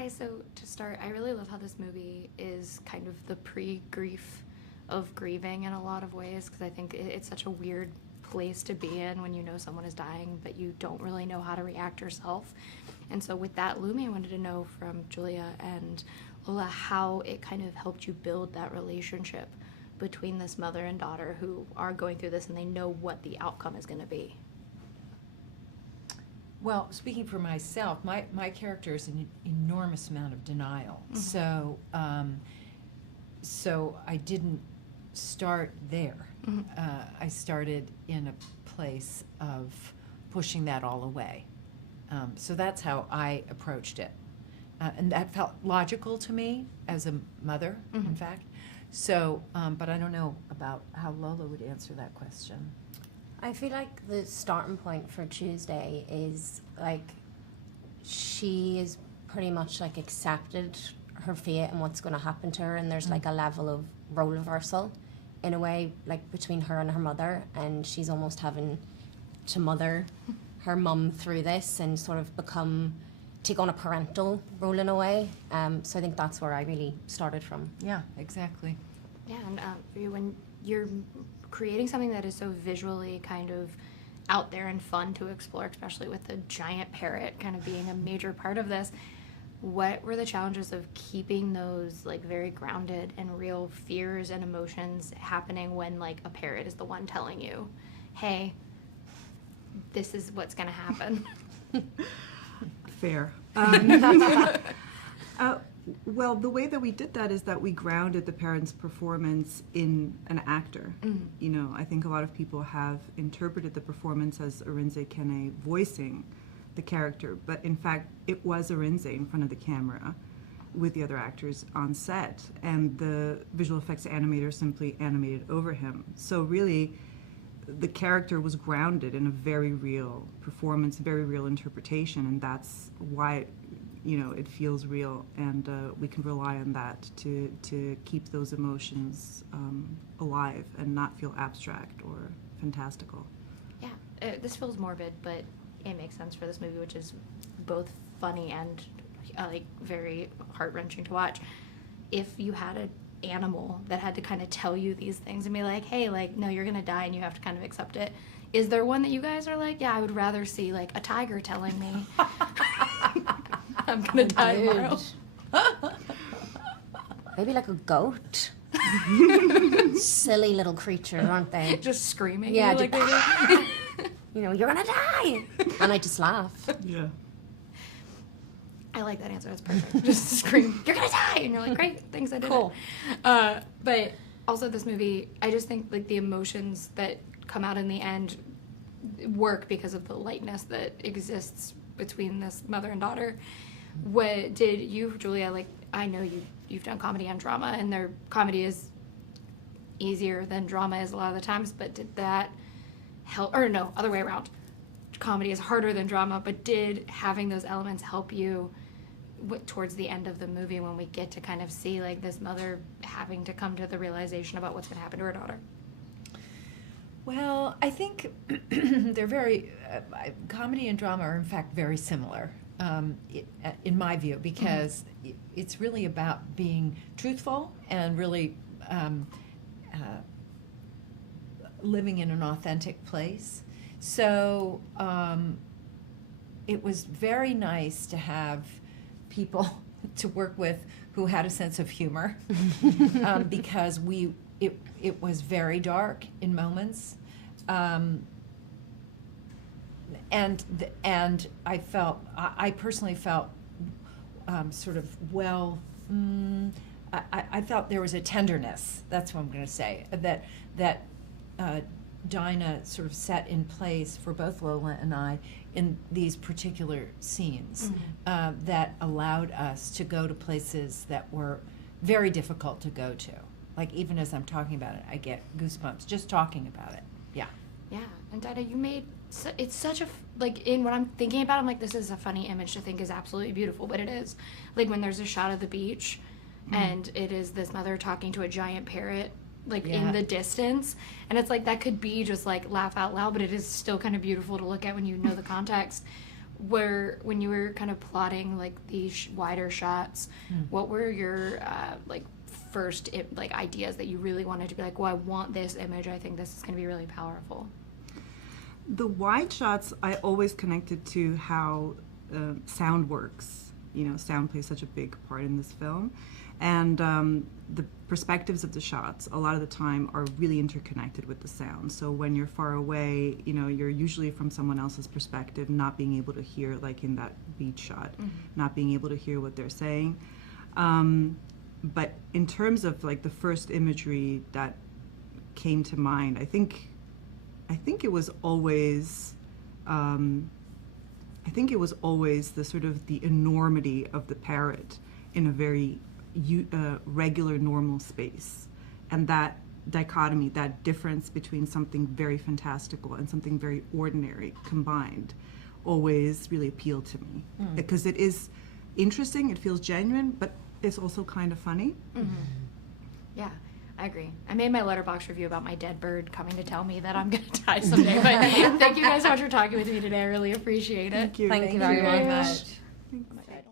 Hi, so to start, I really love how this movie is kind of the pre-grief of grieving in a lot of ways, because I think it's such a weird place to be in when you know someone is dying, but you don't really know how to react yourself. And so with that, Lumi, I wanted to know from Julia and Lola how it kind of helped you build that relationship between this mother and daughter who are going through this and they know what the outcome is going to be. Well, speaking for myself, my character is an enormous amount of denial. Mm-hmm. So I didn't start there. Mm-hmm. I started in a place of pushing that all away. So that's how I approached it. And that felt logical to me as a mother, Mm-hmm. in fact. So, but I don't know about how Lola would answer that question. I feel like the starting point for Tuesday is like she is pretty much like accepted her fate and what's going to happen to her, and there's like a level of role reversal in a way, like between her and her mother, and she's almost having to mother her mum through this and sort of take on a parental role in a way. So I think that's where I really started from. Yeah, exactly. Yeah, and for you, when you're creating something that is so visually kind of out there and fun to explore, especially with the giant parrot kind of being a major part of this, what were the challenges of keeping those like very grounded and real fears and emotions happening when like a parrot is the one telling you, hey, this is what's going to happen? Fair. Well, the way that we did that is that we grounded the parent's performance in an actor. Mm-hmm. You know, I think a lot of people have interpreted the performance as Arinze Kene voicing the character, but in fact, it was Arinze in front of the camera with the other actors on set, and the visual effects animator simply animated over him. So really, the character was grounded in a very real performance, very real interpretation, and that's why, you know, it feels real, and we can rely on that to keep those emotions alive and not feel abstract or fantastical. Yeah, this feels morbid, but it makes sense for this movie, which is both funny and like very heart-wrenching to watch. If you had an animal that had to kind of tell you these things and be like, hey, like, no, you're gonna die and you have to kind of accept it, is there one that you guys are like, yeah, I would rather see like a tiger telling me I'm gonna die tomorrow? Maybe like a goat. Silly little creatures, aren't they? Just screaming. Yeah, like You know, you're gonna die, and I just laugh. Yeah. I like that answer. That's perfect. Just scream, you're gonna die, and you're like, great, thanks, I did Cool. it. But also this movie, I just think like the emotions that come out in the end work because of the lightness that exists between this mother and daughter. What did you, Julia, like, I know you've done comedy and drama, and their comedy is easier than drama is a lot of the times, but did that help, or no, other way around. Comedy is harder than drama, but did having those elements help you towards the end of the movie when we get to kind of see like this mother having to come to the realization about what's going to happen to her daughter? Well, I think they're very, comedy and drama are in fact very similar, in my view, because it's really about being truthful and really living in an authentic place. So it was very nice to have people to work with who had a sense of humor, because it was very dark in moments, and I personally felt sort of I felt there was a tenderness. That's what I'm going to say, that Daina sort of set in place for both Lola and I in these particular scenes, that allowed us to go to places that were very difficult to go to. Like, even as I'm talking about it, I get goosebumps just talking about it. Yeah. Yeah, and Daina, you made it's such a like, in what I'm thinking about, I'm like, this is a funny image to think is absolutely beautiful, but it is. Like when there's a shot of the beach, and it is this mother talking to a giant parrot, like in the distance, and it's like that could be just like laugh out loud, but it is still kind of beautiful to look at when you know the context. when you were kind of plotting like these wider shots, what were your like first like ideas that you really wanted to be like, well, I want this image, I think this is going to be really powerful? The wide shots I always connected to how sound works. You know, sound plays such a big part in this film, and the perspectives of the shots a lot of the time are really interconnected with the sound. So when you're far away, you know, you're usually from someone else's perspective, not being able to hear, like in that beach shot, not being able to hear what they're saying. But in terms of like the first imagery that came to mind, I think it was always the sort of the enormity of the parrot in a very regular, normal space, and that dichotomy, that difference between something very fantastical and something very ordinary combined, always really appealed to me, because it is interesting, it feels genuine, but it's also kind of funny. Yeah, I agree. I made my letterbox review about my dead bird coming to tell me that I'm going to die someday. But thank you guys so much for talking with me today. I really appreciate it. Thank you. Thank you very much. Oh my God.